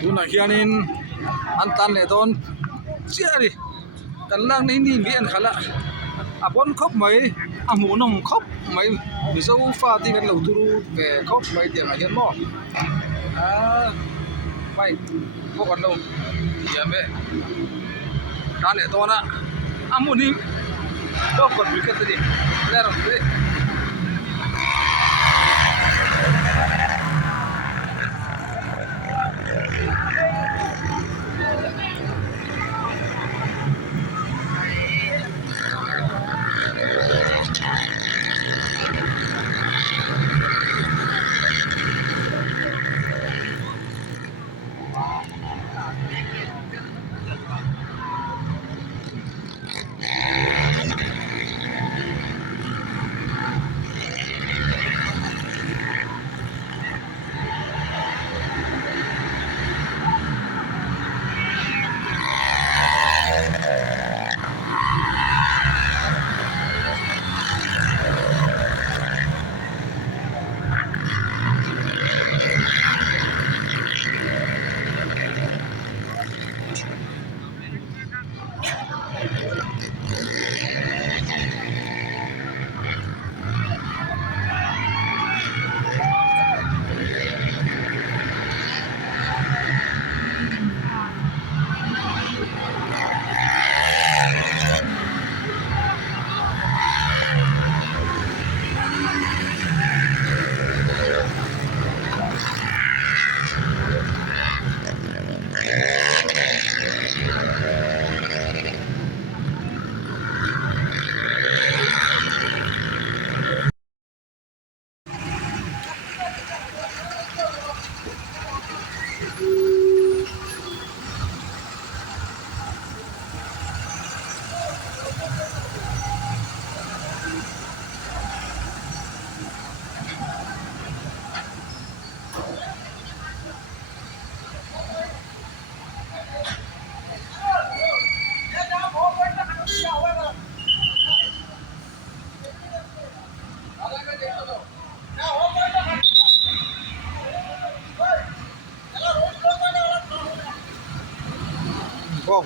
tu na hianin an tan le don chia đi kan lang ni ni bi an khala apon khop mai amu nom khop mai mi so fa ti kan lo turu ve khop mai ti ma hian mo mai ko kan lo ya me tan le don na amu ni do kon bi ka ti le ro ti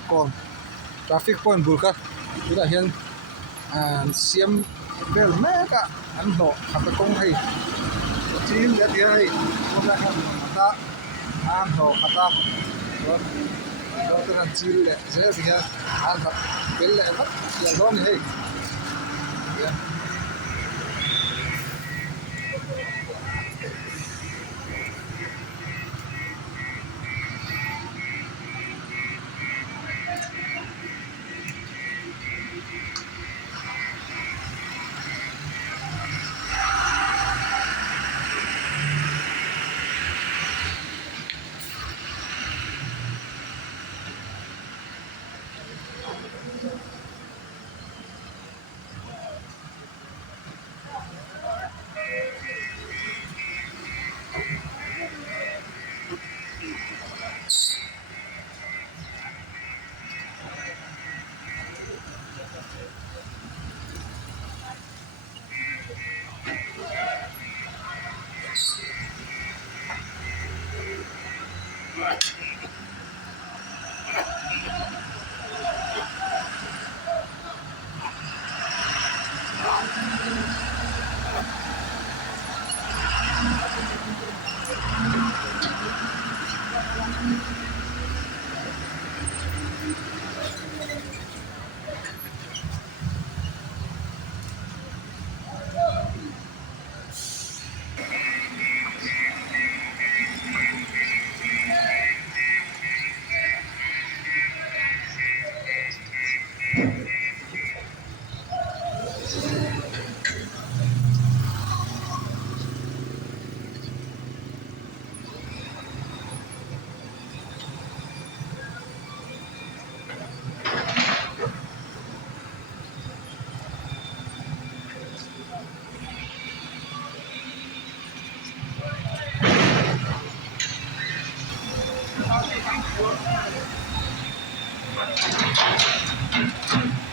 kon traffic point bul ka tuna hian siam bel me ka an ho khata kong hei chin ya dia hei tuna hian ta an ho khata đó là chil le je bia an ba bel le ba ya don hei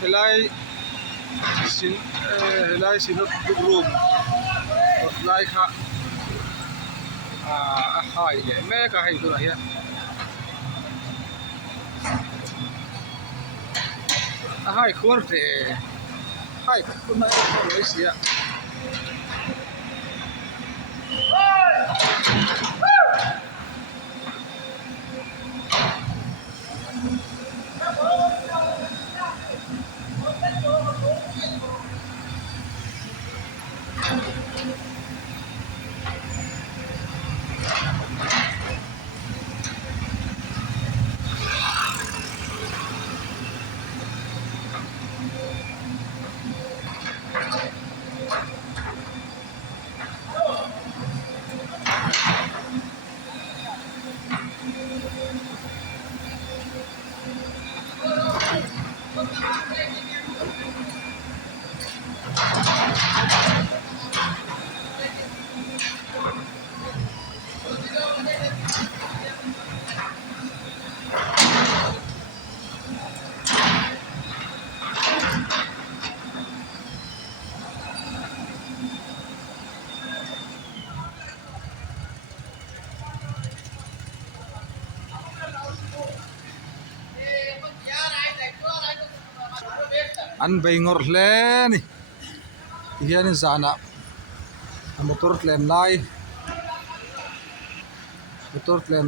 helai sin helai sinot room lai kha a hai le me ka hai tu hian a hai khur te hai kun na lo sia an beingor hle ni hian zana motor tlem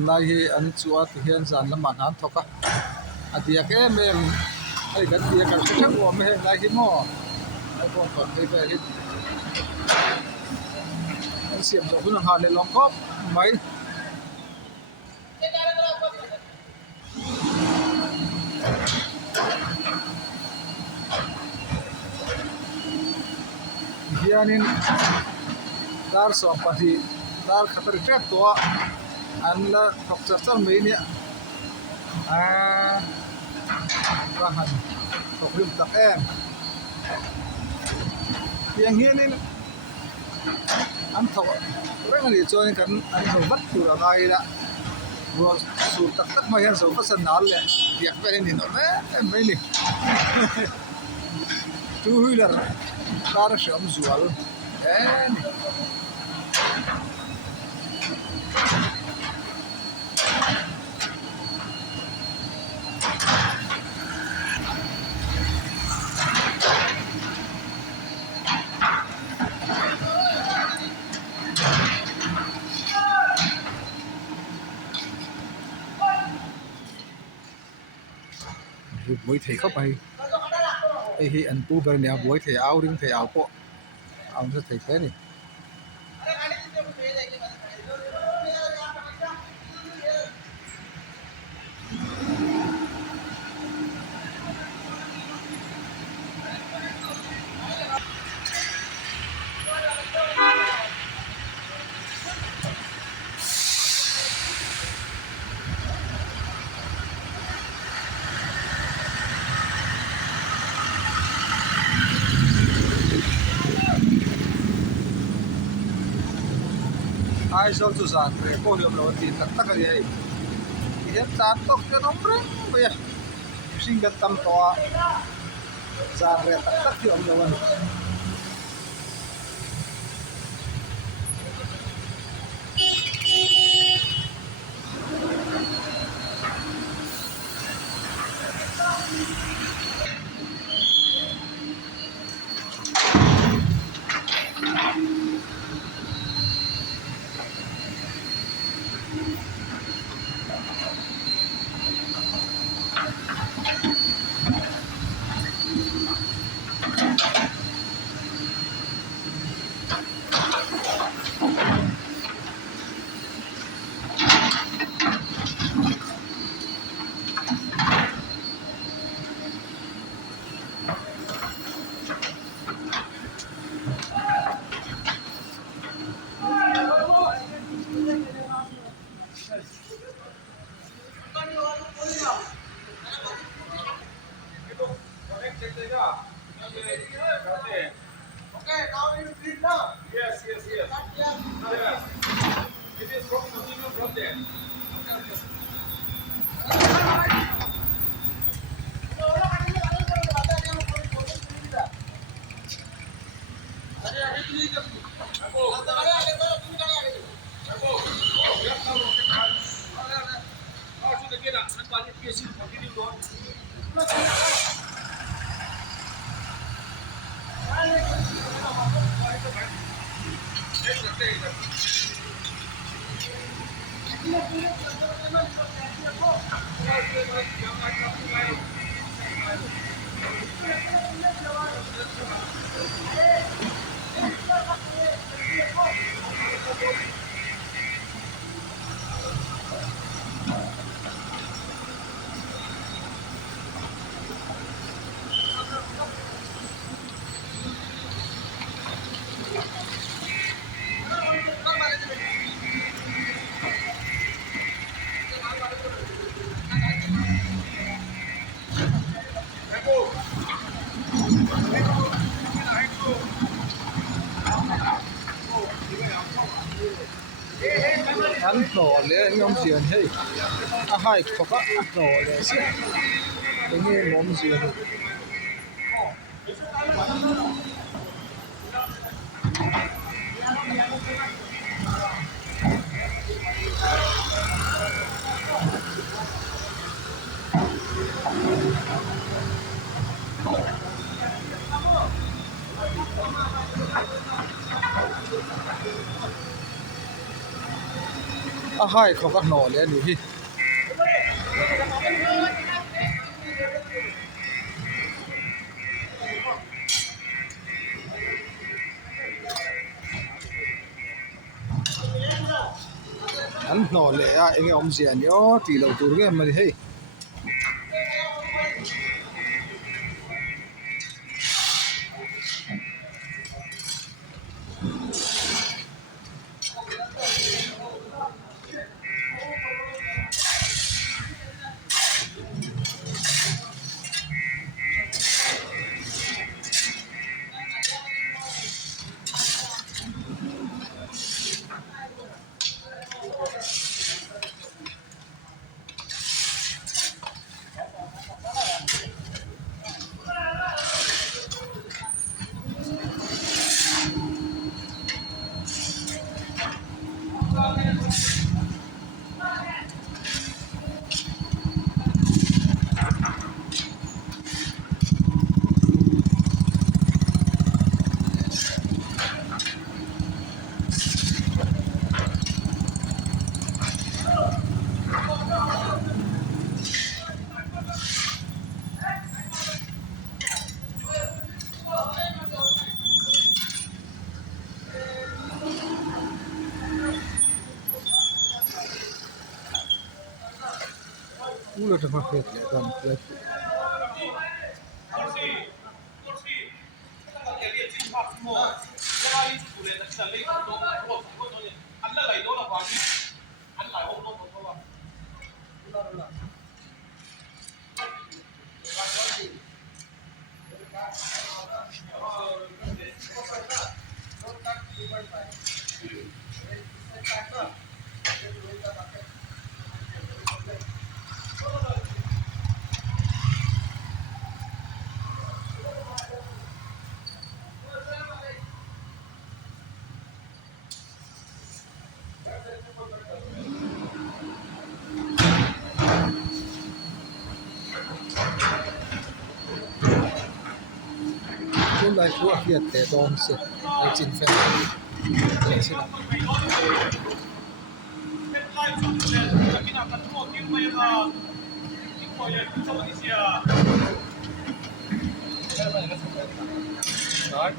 lai hi an chuat hian zan lama han thoka adia ke mem ai kan dia kan thak wa me lai hi mo ai ko ko te ve hi an siam zo hun ha le long kop mai hianin dar som pahi dar khatar trap to an la thok char mai ni rahan thok rim tak em yang hianin an thok reng ni chon kan an ho vat tu ra lai da ro sur tak tak mai han so pasan nal le diak pe ni no mai ni two wheeler car sham zual and buổi thầy khóc hay hi an tu ber nia buổi thầy áo ring thầy áo po áo rất thầy thế này ai sau tu sa tre ko hiom lo ti tak tak ai hiam ta tok ke nom reng be sing gat tam to sa re tak tak hiom lo wan an no le ngom zian hei a hai khoka a no le se nge ngom zian a hai khoka no le ni hi an no le a enge om zian yo ti lo tur ge mari hei lo ta ma phet le don le tu lai fu a hiat te don se ai chin fe se na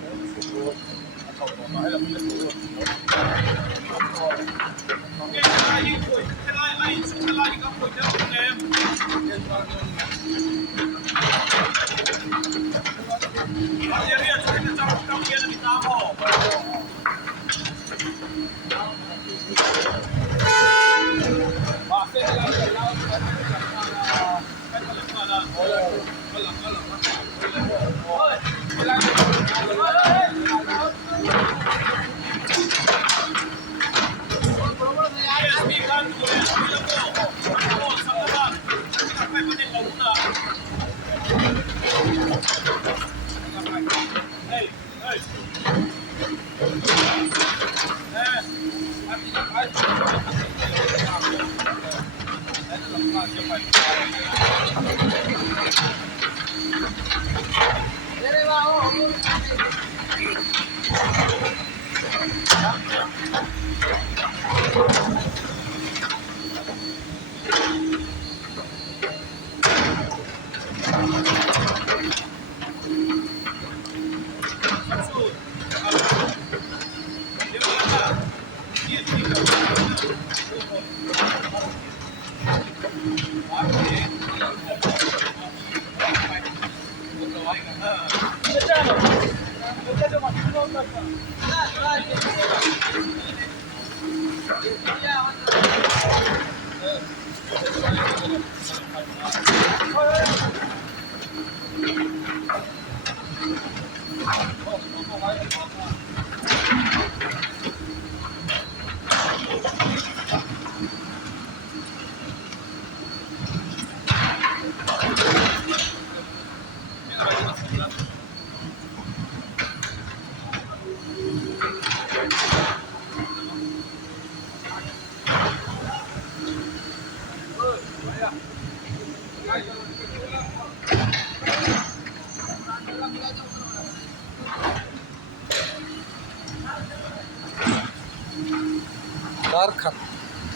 dar khat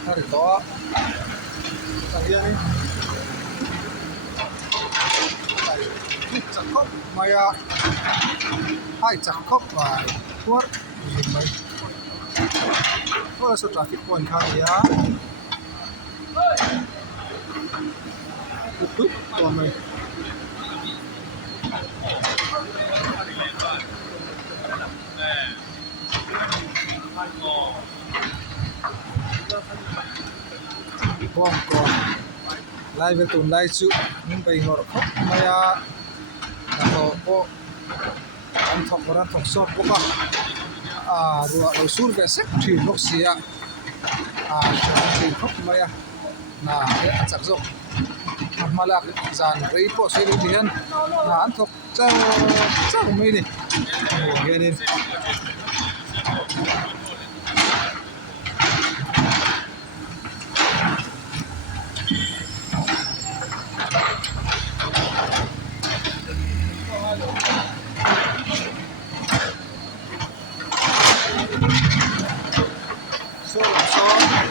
hari to Sangyani Chakop Maya Hai Chakop và Quốc dùng mấy có số traffic point khác ya tụt to mày con lai về tuần lai chịu nhưng bây ngồi khóc Maya là có ăn thọc sốt có rồi xuống về xếp thuyền lúc xía thuyền khóc Maya là cái chặt rộng mà là dàn rây po xí đi hen là ăn thọc chắc mấy này nghe nên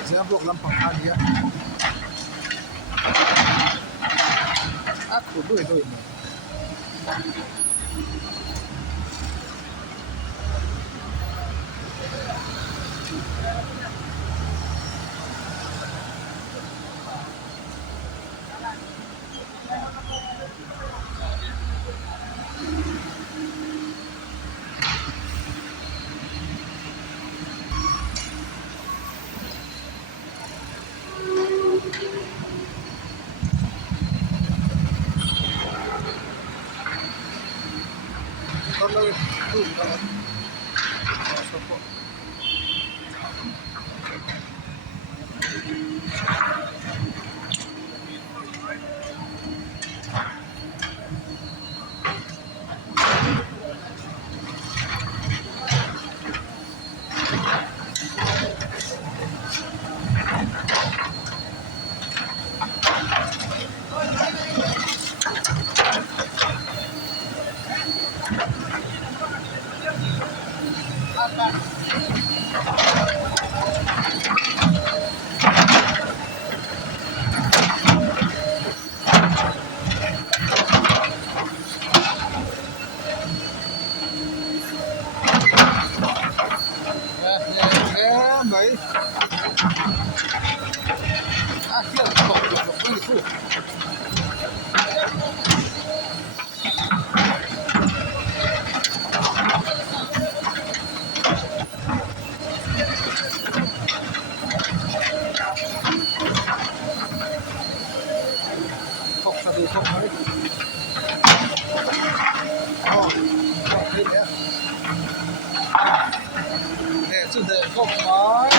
Zambuk lampang dia. Aku doi. rồi support nè mấy kia đọc cái gì không sao được không mấy thế nhé nè chân để không nói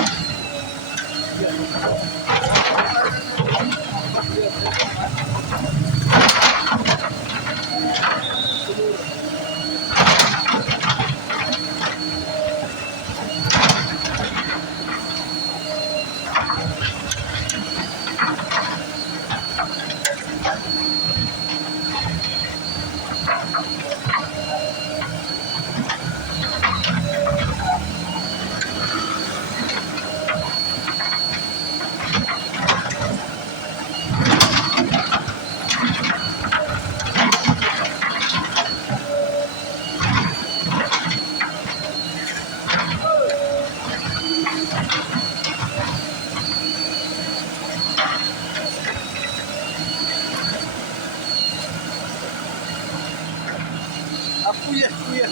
kuya kuya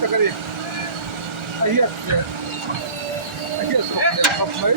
tagari ayat ayat không mấy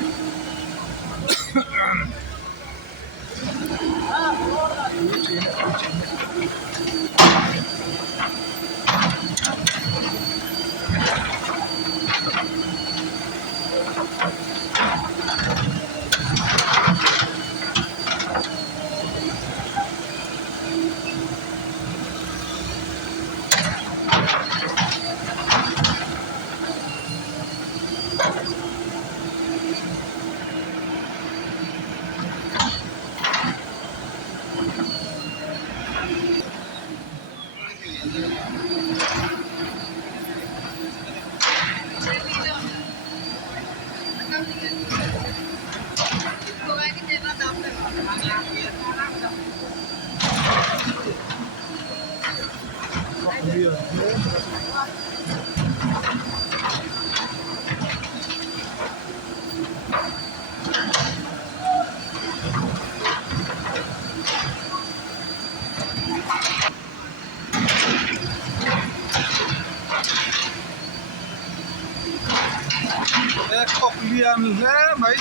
khóc liền thế mấy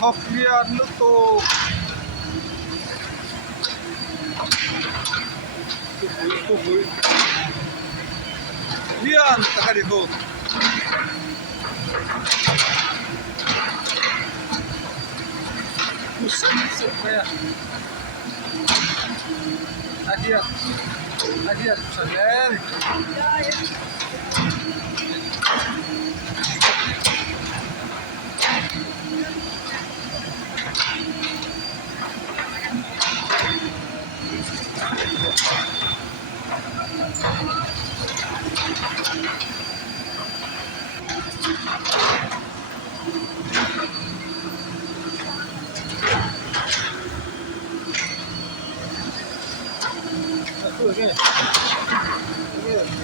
khóc liền nước tô tugui liền taka di bo pusat saya akhir salen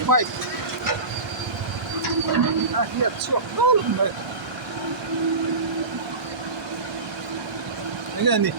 quay akhir suak tolong baik ini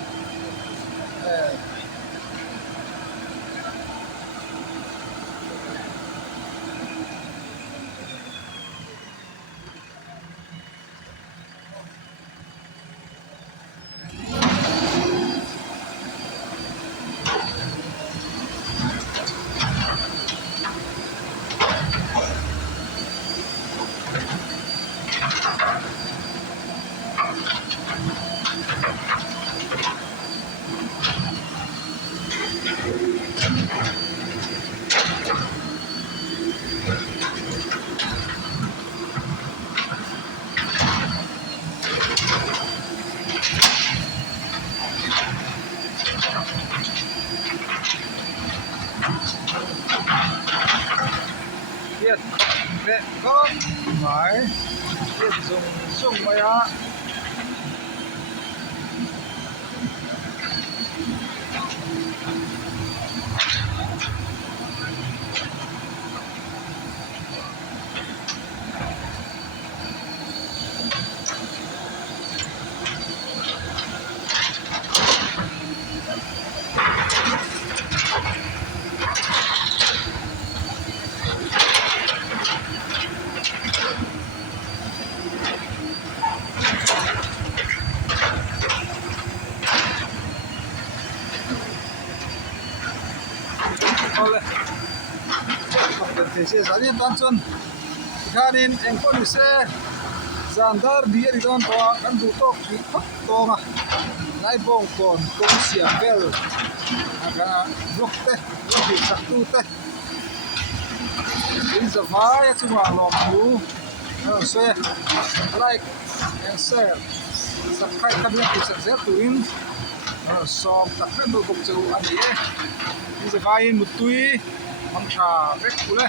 biết để có phải biết dùng mày á thôi thế sẽ giải quyết tan chân kha nên em có được xe dàn dar đi đi don to kan du to ki khop to ma lai bong kon công sia vel aga block te block sak tu te in the vai chu ma lo mu so like and share subscribe kami ki subscribe tu in so tak kan do kong chu ani in the vai mutui mang tha vek kule